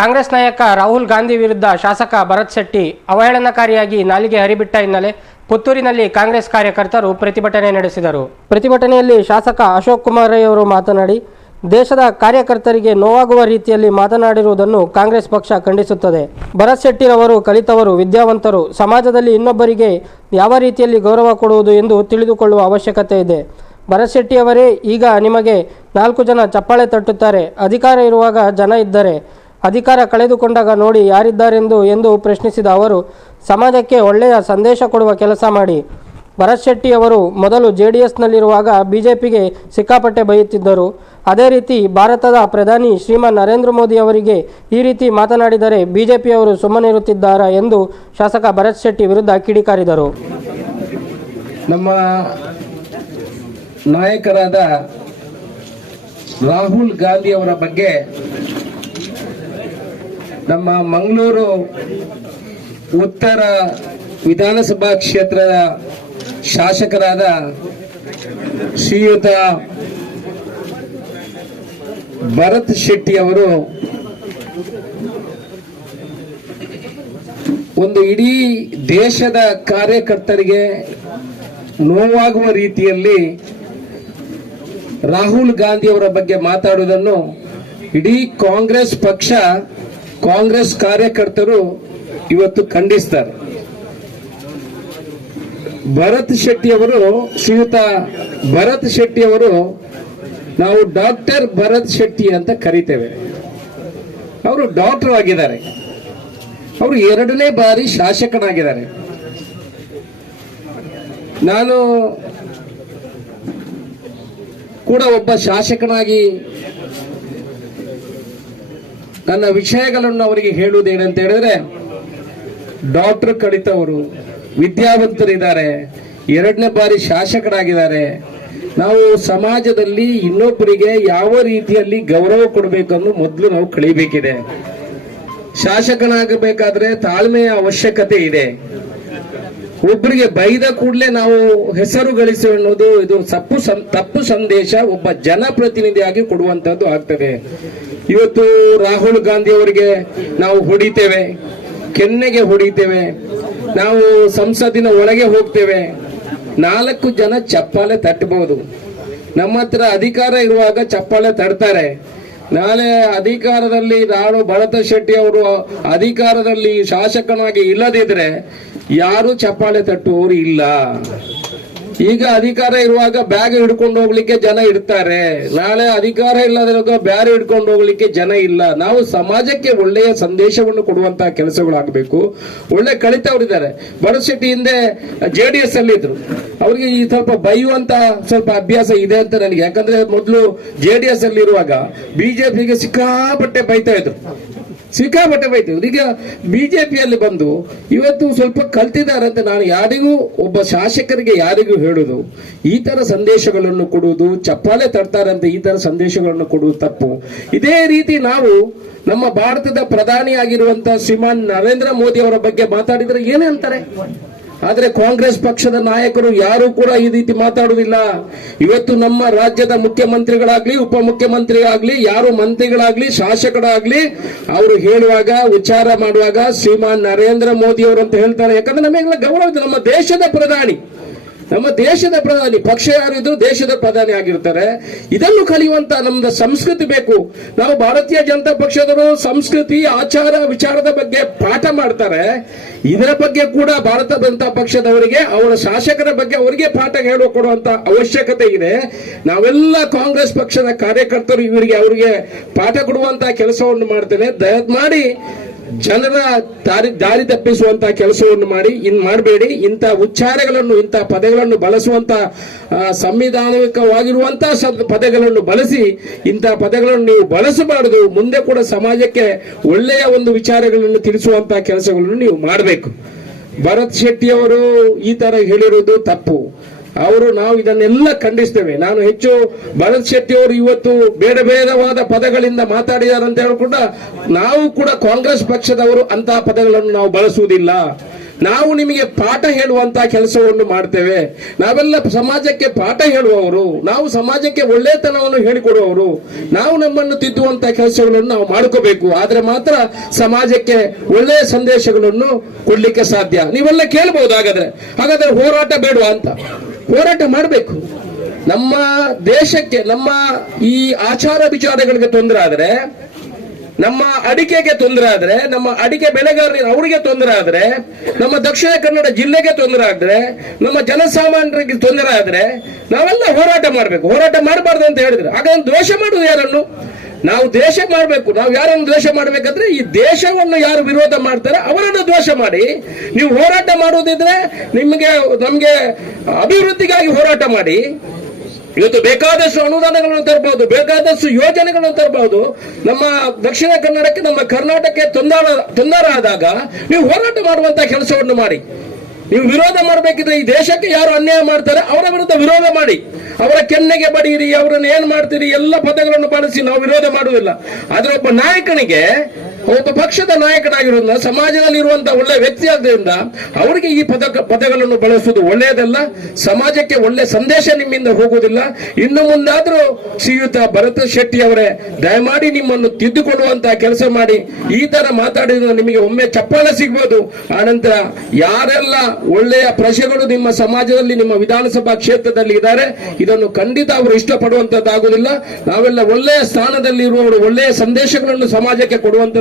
ಕಾಂಗ್ರೆಸ್ ನಾಯಕ ರಾಹುಲ್ ಗಾಂಧಿ ವಿರುದ್ಧ ಶಾಸಕ ಭರತ್ ಶೆಟ್ಟಿ ಅವಹೇಳನಕಾರಿಯಾಗಿ ನಾಲಿಗೆ ಹರಿಬಿಟ್ಟ ಹಿನ್ನೆಲೆ ಪುತ್ತೂರಿನಲ್ಲಿ ಕಾಂಗ್ರೆಸ್ ಕಾರ್ಯಕರ್ತರು ಪ್ರತಿಭಟನೆ ನಡೆಸಿದರು. ಪ್ರತಿಭಟನೆಯಲ್ಲಿ ಶಾಸಕ ಅಶೋಕ್ ಕುಮಾರ್ ಅವರು ಮಾತನಾಡಿ, ದೇಶದ ಕಾರ್ಯಕರ್ತರಿಗೆ ನೋವಾಗುವ ರೀತಿಯಲ್ಲಿ ಮಾತನಾಡಿರುವುದನ್ನು ಕಾಂಗ್ರೆಸ್ ಪಕ್ಷ ಖಂಡಿಸುತ್ತದೆ. ಭರತ್ ಶೆಟ್ಟಿರವರು ಕಲಿತವರು ವಿದ್ಯಾವಂತರು. ಸಮಾಜದಲ್ಲಿ ಇನ್ನೊಬ್ಬರಿಗೆ ಯಾವ ರೀತಿಯಲ್ಲಿ ಗೌರವ ಕೊಡುವುದು ಎಂದು ತಿಳಿದುಕೊಳ್ಳುವ ಅವಶ್ಯಕತೆ ಇದೆ. ಭರತ್ ಶೆಟ್ಟಿಯವರೇ ಈಗ ನಿಮಗೆ ನಾಲ್ಕು ಜನ ಚಪ್ಪಾಳೆ ತಟ್ಟುತ್ತಾರೆ. ಅಧಿಕಾರ ಇರುವಾಗ ಜನ ಇದ್ದರೆ ಅಧಿಕಾರ ಕಳೆದುಕೊಂಡಾಗ ನೋಡಿ ಯಾರಿದ್ದಾರೆಂದು ಎಂದು ಪ್ರಶ್ನಿಸಿದ ಅವರು, ಸಮಾಜಕ್ಕೆ ಒಳ್ಳೆಯ ಸಂದೇಶ ಕೊಡುವ ಕೆಲಸ ಮಾಡಿ. ಭರತ್ ಶೆಟ್ಟಿ ಅವರು ಮೊದಲು ಜೆ ಡಿ ಎಸ್ನಲ್ಲಿರುವಾಗ ಬಿ ಜೆ ಪಿಗೆ ಸಿಕ್ಕಾಪಟ್ಟೆ ಬೈಯುತ್ತಿದ್ದರು. ಅದೇ ರೀತಿ ಭಾರತದ ಪ್ರಧಾನಿ ಶ್ರೀಮಾನ್ ನರೇಂದ್ರ ಮೋದಿ ಅವರಿಗೆ ಈ ರೀತಿ ಮಾತನಾಡಿದರೆ ಬಿ ಜೆ ಪಿಯವರು ಸುಮ್ಮನಿರುತ್ತಿದ್ದಾರಾ ಎಂದು ಶಾಸಕ ಭರತ್ ಶೆಟ್ಟಿ ವಿರುದ್ಧ ಕಿಡಿಕಾರಿದರು. ನಮ್ಮ ನಾಯಕರಾದ ರಾಹುಲ್ ಗಾಂಧಿ ಅವರ ಬಗ್ಗೆ ನಮ್ಮ ಮಂಗಳೂರು ಉತ್ತರ ವಿಧಾನಸಭಾ ಕ್ಷೇತ್ರದ ಶಾಸಕರಾದ ಶ್ರೀಯುತ ಭರತ್ ಶೆಟ್ಟಿ ಅವರು ಒಂದು ಇಡೀ ದೇಶದ ಕಾರ್ಯಕರ್ತರಿಗೆ ನೋವಾಗುವ ರೀತಿಯಲ್ಲಿ ರಾಹುಲ್ ಗಾಂಧಿ ಅವರ ಬಗ್ಗೆ ಮಾತಾಡುವುದನ್ನು ಇಡೀ ಕಾಂಗ್ರೆಸ್ ಪಕ್ಷ ಕಾಂಗ್ರೆಸ್ ಕಾರ್ಯಕರ್ತರು ಇವತ್ತು ಖಂಡಿಸ್ತಾರೆ. ಭರತ್ ಶೆಟ್ಟಿ ಅವರು, ಶ್ರೀಯುತ ಭರತ್ ಶೆಟ್ಟಿ ಅವರು ನಾವು ಡಾಕ್ಟರ್ ಭರತ್ ಶೆಟ್ಟಿ ಅಂತ ಕರಿತೇವೆ. ಅವರು ಡಾಕ್ಟರ್ ಆಗಿದ್ದಾರೆ. ಅವರು ಎರಡನೇ ಬಾರಿ ಶಾಸಕನಾಗಿದ್ದಾರೆ. ನಾನು ಕೂಡ ಒಬ್ಬ ಶಾಸಕನಾಗಿ ನನ್ನ ವಿಷಯಗಳನ್ನು ಅವರಿಗೆ ಹೇಳುವುದೇನಂತ ಹೇಳಿದ್ರೆ, ಡಾಕ್ಟರ್ ಕಡಿತವರು ವಿದ್ಯಾವಂತರಿದ್ದಾರೆ, ಎರಡನೇ ಬಾರಿ ಶಾಸಕರಾಗಿದ್ದಾರೆ. ನಾವು ಸಮಾಜದಲ್ಲಿ ಇನ್ನೊಬ್ಬರಿಗೆ ಯಾವ ರೀತಿಯಲ್ಲಿ ಗೌರವ ಕೊಡಬೇಕನ್ನು ಮೊದಲು ನಾವು ಕಳಿಬೇಕಿದೆ ಶಾಸಕನಾಗಬೇಕಾದ್ರೆ ತಾಳ್ಮೆಯ ಅವಶ್ಯಕತೆ ಇದೆ. ಒಬ್ಬರಿಗೆ ಬೈದ ಕೂಡಲೇ ನಾವು ಹೆಸರು ಗಳಿಸಿ ಅನ್ನೋದು ಇದು ತಪ್ಪು ತಪ್ಪು ಸಂದೇಶ ಒಬ್ಬ ಜನಪ್ರತಿನಿಧಿಯಾಗಿ ಕೊಡುವಂತದ್ದು ಆಗ್ತದೆ. ಇವತ್ತು ರಾಹುಲ್ ಗಾಂಧಿ ಅವರಿಗೆ ನಾವು ಹೊಡಿತೇವೆ, ಕೆನ್ನೆಗೆ ಹೊಡಿತೇವೆ, ನಾವು ಸಂಸತ್ತಿನ ಒಳಗೆ ಹೋಗ್ತೇವೆ. ನಾಲ್ಕು ಜನ ಚಪ್ಪಾಳೆ ತಟ್ಟಬಹುದು. ನಮ್ಮ ಹತ್ರ ಅಧಿಕಾರ ಇರುವಾಗ ಚಪ್ಪಾಳೆ ತಡ್ತಾರೆ ನಾಳೆ ಅಧಿಕಾರದಲ್ಲಿ ನಾನು ಭರತ ಶೆಟ್ಟಿ ಅವರು ಅಧಿಕಾರದಲ್ಲಿ ಶಾಸಕನಾಗಿ ಇಲ್ಲದಿದ್ರೆ ಯಾರು ಚಪ್ಪಾಳೆ ತಟ್ಟುವವರು ಇಲ್ಲ. ಈಗ ಅಧಿಕಾರ ಇರುವಾಗ ಬ್ಯಾಗ್ ಹಿಡ್ಕೊಂಡು ಹೋಗ್ಲಿಕ್ಕೆ ಜನ ಇರ್ತಾರೆ ನಾಳೆ ಅಧಿಕಾರ ಇಲ್ಲದಾಗ ಬ್ಯಾಗ್ ಹಿಡ್ಕೊಂಡು ಹೋಗ್ಲಿಕ್ಕೆ ಜನ ಇಲ್ಲ. ನಾವು ಸಮಾಜಕ್ಕೆ ಒಳ್ಳೆಯ ಸಂದೇಶವನ್ನು ಕೊಡುವಂತಹ ಕೆಲಸಗಳಾಗಬೇಕು. ಒಳ್ಳೆ ಕಲಿತವರಿದ್ದಾರೆ ಭರತ್ ಶೆಟ್ಟಿ ಹಿಂದೆ ಜೆ ಡಿ ಎಸ್ ಅಲ್ಲಿ ಇದ್ರು. ಅವ್ರಿಗೆ ಈ ಸ್ವಲ್ಪ ಬೈಯುವಂತ ಸ್ವಲ್ಪ ಅಭ್ಯಾಸ ಇದೆ ಅಂತ ನನಗೆ. ಯಾಕಂದ್ರೆ ಮೊದಲು ಜೆ ಡಿ ಎಸ್ ಅಲ್ಲಿ ಇರುವಾಗ ಬಿಜೆಪಿಗೆ ಸಿಕ್ಕಾಪಟ್ಟೆ ಬೈತಾ ಇದ್ರು. ಸಿಕ್ಕಾಪಟ್ಟೆ ಬೈತು ಈಗ ಬಿಜೆಪಿಯಲ್ಲಿ ಬಂದು ಇವತ್ತು ಸ್ವಲ್ಪ ಕಲ್ತಿದ್ದಾರೆ ಅಂತ ನಾನು ಯಾರಿಗೂ ಒಬ್ಬ ಶಾಸಕರಿಗೆ ಯಾರಿಗೂ ಹೇಳುದು. ಈ ತರ ಸಂದೇಶಗಳನ್ನು ಕೊಡುವುದು ಚಪ್ಪಾಲೆ ತಡ್ತಾರೆ ಅಂತ ಈ ತರ ಸಂದೇಶಗಳನ್ನು ಕೊಡುವುದು ತಪ್ಪು. ಇದೇ ರೀತಿ ನಾವು ನಮ್ಮ ಭಾರತದ ಪ್ರಧಾನಿಯಾಗಿರುವಂತಹ ಶ್ರೀಮಾನ್ ನರೇಂದ್ರ ಮೋದಿ ಅವರ ಬಗ್ಗೆ ಮಾತಾಡಿದ್ರೆ ಏನೇ ಅಂತಾರೆ? ಆದ್ರೆ ಕಾಂಗ್ರೆಸ್ ಪಕ್ಷದ ನಾಯಕರು ಯಾರು ಕೂಡ ಈ ರೀತಿ ಮಾತಾಡುವುದಿಲ್ಲ. ಇವತ್ತು ನಮ್ಮ ರಾಜ್ಯದ ಮುಖ್ಯಮಂತ್ರಿಗಳಾಗ್ಲಿ ಉಪಮುಖ್ಯಮಂತ್ರಿಗಳಾಗ್ಲಿ ಯಾರು ಮಂತ್ರಿಗಳಾಗ್ಲಿ, ಶಾಸಕರಾಗ್ಲಿ, ಅವರು ಹೇಳುವಾಗ, ವಿಚಾರ ಮಾಡುವಾಗ ಶ್ರೀಮಾನ್ ನರೇಂದ್ರ ಮೋದಿ ಅವರು ಅಂತ ಹೇಳ್ತಾರೆ. ಯಾಕಂದ್ರೆ ನಮಗೆಲ್ಲ ಗೌರವ ನಮ್ಮ ದೇಶದ ಪ್ರಧಾನಿ. ನಮ್ಮ ದೇಶದ ಪ್ರಧಾನಿ ಪಕ್ಷ ಯಾರಿದ್ರು ದೇಶದ ಪ್ರಧಾನಿ ಆಗಿರ್ತಾರೆ. ಇದನ್ನು ಕಲಿಯುವಂತ ನಮ್ದು ಸಂಸ್ಕೃತಿ ಬೇಕು. ನಾವು ಭಾರತೀಯ ಜನತಾ ಪಕ್ಷದವರು ಸಂಸ್ಕೃತಿ, ಆಚಾರ, ವಿಚಾರದ ಬಗ್ಗೆ ಪಾಠ ಮಾಡ್ತಾರೆ. ಇದರ ಬಗ್ಗೆ ಕೂಡ ಭಾರತ ಜನತಾ ಪಕ್ಷದವರಿಗೆ, ಅವರ ಶಾಸಕರ ಬಗ್ಗೆ ಅವರಿಗೆ ಪಾಠ ಹೇಳುವ ಕೊಡುವಂತ ಅವಶ್ಯಕತೆ ಇದೆ. ನಾವೆಲ್ಲ ಕಾಂಗ್ರೆಸ್ ಪಕ್ಷದ ಕಾರ್ಯಕರ್ತರು, ಇವರಿಗೆ, ಅವರಿಗೆ ಪಾಠ ಕೊಡುವಂತ ಕೆಲಸವನ್ನು ಮಾಡ್ತೇನೆ. ದಯಮಾಡಿ ಜನರ ದಾರಿ ದಾರಿ ತಪ್ಪಿಸುವಂತ ಕೆಲಸವನ್ನು ಮಾಡಿ, ಇನ್ ಮಾಡಬೇಡಿ. ಇಂಥ ಉಚ್ಚಾರಗಳನ್ನು, ಇಂಥ ಪದಗಳನ್ನು ಬಳಸುವಂತ ಸಂವಿಧಾನಿಕವಾಗಿರುವಂತಹ ಸಂವಿಧಾನಿಕವಾಗಿರುವಂತ ಪದಗಳನ್ನು ಬಳಸಿ, ಇಂಥ ಪದಗಳನ್ನು ನೀವು ಬಳಸಬಾರದು. ಮುಂದೆ ಕೂಡ ಸಮಾಜಕ್ಕೆ ಒಳ್ಳೆಯ ಒಂದು ವಿಚಾರಗಳನ್ನು ತಿಳಿಸುವಂತಹ ಕೆಲಸಗಳನ್ನು ನೀವು ಮಾಡಬೇಕು. ಭರತ್ ಶೆಟ್ಟಿ ಅವರು ಈ ತರ ಹೇಳಿರುವುದು ತಪ್ಪು. ಅವರು ನಾವು ಇದನ್ನೆಲ್ಲ ಖಂಡಿಸ್ತೇವೆ. ನಾನು ಹೆಚ್ಚು ಭರತ್ ಶೆಟ್ಟಿ ಅವರು ಇವತ್ತು ಬೇಡ ಬೇಡವಾದ ಪದಗಳಿಂದ ಮಾತಾಡಿದ್ದಾರೆ ಅಂತ ಹೇಳ್ಕೊಂಡ ನಾವು ಕೂಡ ಕಾಂಗ್ರೆಸ್ ಪಕ್ಷದವರು ಅಂತಹ ಪದಗಳನ್ನು ನಾವು ಬಳಸುವುದಿಲ್ಲ. ನಾವು ನಿಮಗೆ ಪಾಠ ಹೇಳುವಂತ ಕೆಲಸವನ್ನು ಮಾಡ್ತೇವೆ. ನಾವೆಲ್ಲ ಸಮಾಜಕ್ಕೆ ಪಾಠ ಹೇಳುವವರು. ನಾವು ಸಮಾಜಕ್ಕೆ ಒಳ್ಳೆತನವನ್ನು ಹೇಳಿಕೊಡುವವರು. ನಾವು ನಮ್ಮನ್ನು ತಿದ್ದುವಂತ ಕೆಲಸಗಳನ್ನು ನಾವು ಮಾಡ್ಕೋಬೇಕು. ಆದ್ರೆ ಮಾತ್ರ ಸಮಾಜಕ್ಕೆ ಒಳ್ಳೆಯ ಸಂದೇಶಗಳನ್ನು ಕೊಡ್ಲಿಕ್ಕೆ ಸಾಧ್ಯ. ನೀವೆಲ್ಲ ಕೇಳಬಹುದು ಹಾಗಾದ್ರೆ ಹಾಗಾದ್ರೆ ಹೋರಾಟ ಬೇಡವಾ ಅಂತ. ಹೋರಾಟ ಮಾಡಬೇಕು. ನಮ್ಮ ದೇಶಕ್ಕೆ, ನಮ್ಮ ಈ ಆಚಾರ ವಿಚಾರಗಳಿಗೆ ತೊಂದರೆ ಆದರೆ, ನಮ್ಮ ಅಡಿಕೆಗೆ ತೊಂದರೆ ಆದರೆ, ನಮ್ಮ ಅಡಿಕೆ ಬೆಳೆಗಾರರಿಗೆ, ಅವರಿಗೆ ತೊಂದರೆ ಆದರೆ, ನಮ್ಮ ದಕ್ಷಿಣ ಕನ್ನಡ ಜಿಲ್ಲೆಗೆ ತೊಂದರೆ ಆದರೆ, ನಮ್ಮ ಜನಸಾಮಾನ್ಯರಿಗೆ ತೊಂದರೆ ಆದರೆ, ನಾವೆಲ್ಲ ಹೋರಾಟ ಮಾಡಬೇಕು. ಹೋರಾಟ ಮಾಡಬಾರ್ದು ಅಂತ ಹೇಳಿದ್ರೆ. ಹಾಗಾದ್ರೆ ದ್ವೇಷ ಮಾಡುವುದು ಯಾರನ್ನು? ನಾವು ದ್ವೇಷ ಮಾಡಬೇಕು. ನಾವು ಯಾರನ್ನು ದ್ವೇಷ ಮಾಡಬೇಕಂದ್ರೆ ಈ ದೇಶವನ್ನು ಯಾರು ವಿರೋಧ ಮಾಡ್ತಾರೆ ಅವರನ್ನು ದ್ವೇಷ ಮಾಡಿ. ನೀವು ಹೋರಾಟ ಮಾಡುವುದಿದ್ರೆ ನಿಮಗೆ, ನಮಗೆ ಅಭಿವೃದ್ಧಿಗಾಗಿ ಹೋರಾಟ ಮಾಡಿ. ಇವತ್ತು ಬೇಕಾದಷ್ಟು ಅನುದಾನಗಳನ್ನು ತರಬಹುದು ಬೇಕಾದಷ್ಟು ಯೋಜನೆಗಳನ್ನು ತರಬಹುದು ನಮ್ಮ ದಕ್ಷಿಣ ಕನ್ನಡಕ್ಕೆ, ನಮ್ಮ ಕರ್ನಾಟಕಕ್ಕೆ ತೊಂದರ, ತೊಂದರೆ ಆದಾಗ ನೀವು ಹೋರಾಟ ಮಾಡುವಂತಹ ಕೆಲಸವನ್ನು ಮಾಡಿ. ನೀವು ವಿರೋಧ ಮಾಡಬೇಕಿದ್ರೆ ಈ ದೇಶಕ್ಕೆ ಯಾರು ಅನ್ಯಾಯ ಮಾಡ್ತಾರೆ ಅವರ ವಿರುದ್ಧ ವಿರೋಧ ಮಾಡಿ. ಅವರ ಕೆನ್ನೆಗೆ ಬಡೀರಿ, ಅವರನ್ನು ಏನ್ ಮಾಡ್ತೀರಿ, ಎಲ್ಲ ಪದಗಳನ್ನು ಬಳಸಿ ನಾವು ವಿರೋಧ ಮಾಡುವುದಿಲ್ಲ. ಆದ್ರೆ ಒಬ್ಬ ನಾಯಕನಿಗೆ ಒಬ್ಬ ಪಕ್ಷದ ನಾಯಕನಾಗಿರೋದ್ರಿಂದ ಸಮಾಜದಲ್ಲಿ ಇರುವಂತಹ ಒಳ್ಳೆ ವ್ಯಕ್ತಿ ಆದ್ದರಿಂದ ಅವರಿಗೆ ಈ ಪದ, ಪದಗಳನ್ನು ಬಳಸುವುದು ಒಳ್ಳೆಯದಲ್ಲ. ಸಮಾಜಕ್ಕೆ ಒಳ್ಳೆ ಸಂದೇಶ ನಿಮ್ಮಿಂದ ಹೋಗುವುದಿಲ್ಲ. ಇನ್ನು ಮುಂದಾದ್ರೂ ಶ್ರೀಯುತ ಭರತ್ ಶೆಟ್ಟಿ ಅವರೇ, ದಯಮಾಡಿ ನಿಮ್ಮನ್ನು ತಿದ್ದುಕೊಳ್ಳುವಂತಹ ಕೆಲಸ ಮಾಡಿ. ಈ ತರ ಮಾತಾಡಿದ್ರೆ ನಿಮಗೆ ಒಮ್ಮೆ ಚಪ್ಪಾಳೆ ಸಿಗ್ಬೋದು. ಆನಂತರ ಯಾರೆಲ್ಲ ಒಳ್ಳೆಯ ಪ್ರಜೆಗಳು ನಿಮ್ಮ ಸಮಾಜದಲ್ಲಿ, ನಿಮ್ಮ ವಿಧಾನಸಭಾ ಕ್ಷೇತ್ರದಲ್ಲಿ ಇದ್ದಾರೆ, ಇದನ್ನು ಖಂಡಿತ ಅವರು ಇಷ್ಟಪಡುವಂತದ್ದಾಗುವುದಿಲ್ಲ. ನಾವೆಲ್ಲ ಒಳ್ಳೆಯ ಸ್ಥಾನದಲ್ಲಿ ಇರುವವರು ಒಳ್ಳೆಯ ಸಂದೇಶಗಳನ್ನು ಸಮಾಜಕ್ಕೆ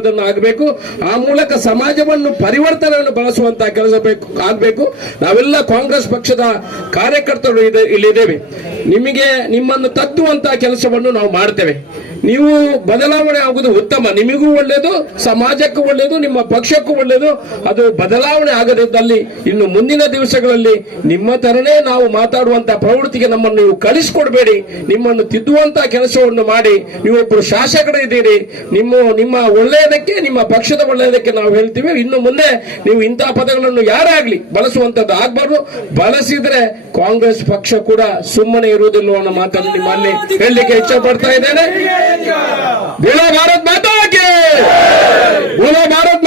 ಕೊಡುವಂತದ್ದನ್ನು ಆಗಬೇಕು ಆ ಮೂಲಕ ಸಮಾಜವನ್ನು ಪರಿವರ್ತನೆಯನ್ನು ಬಳಸುವಂತಹ ಕೆಲಸ ಬೇಕು, ಆಗಬೇಕು. ನಾವೆಲ್ಲ ಕಾಂಗ್ರೆಸ್ ಪಕ್ಷದ ಕಾರ್ಯಕರ್ತರು ಇಲ್ಲಿದ್ದೇವೆ. ನಿಮಗೆ ನಿಮ್ಮನ್ನು ತತ್ತುವಂತಹ ಕೆಲಸವನ್ನು ನಾವು ಮಾಡ್ತೇವೆ. ನೀವು ಬದಲಾವಣೆ ಆಗುವುದು ಉತ್ತಮ. ನಿಮಗೂ ಒಳ್ಳೆಯದು ಸಮಾಜಕ್ಕೂ ಒಳ್ಳೆಯದು ನಿಮ್ಮ ಪಕ್ಷಕ್ಕೂ ಒಳ್ಳೆಯದು ಅದು ಬದಲಾವಣೆ ಆಗದಿದ್ದಲ್ಲಿ ಇನ್ನು ಮುಂದಿನ ದಿವಸಗಳಲ್ಲಿ ನಿಮ್ಮ ತರನೇ ನಾವು ಮಾತಾಡುವಂತಹ ಪ್ರವೃತ್ತಿಗೆ ನಮ್ಮನ್ನು ನೀವು ಕಳಿಸ್ಕೊಡ್ಬೇಡಿ. ನಿಮ್ಮನ್ನು ತಿದ್ದುವಂತ ಕೆಲಸವನ್ನು ಮಾಡಿ. ನೀವೊಬ್ಬರು ಶಾಸಕರು ಇದ್ದೀರಿ. ನಿಮ್ಮ ನಿಮ್ಮ ಒಳ್ಳೆಯದಕ್ಕೆ, ನಿಮ್ಮ ಪಕ್ಷದ ಒಳ್ಳೆಯದಕ್ಕೆ ನಾವು ಹೇಳ್ತೀವಿ. ಇನ್ನು ಮುಂದೆ ನೀವು ಇಂತಹ ಪದಗಳನ್ನು ಯಾರಾಗ್ಲಿ ಬಳಸುವಂತದ್ದು ಆಗ್ಬಾರ್ದು. ಬಳಸಿದ್ರೆ ಕಾಂಗ್ರೆಸ್ ಪಕ್ಷ ಕೂಡ ಸುಮ್ಮನೆ ಇರುವುದಿಲ್ಲ ಅನ್ನೋ ಮಾತನ್ನು ನಿಮ್ಮಲ್ಲಿ ಹೇಳಲಿಕ್ಕೆ ಇಚ್ಛೆ ಪಡ್ತಾ ಇದ್ದೇನೆ. भारत माता के। भारत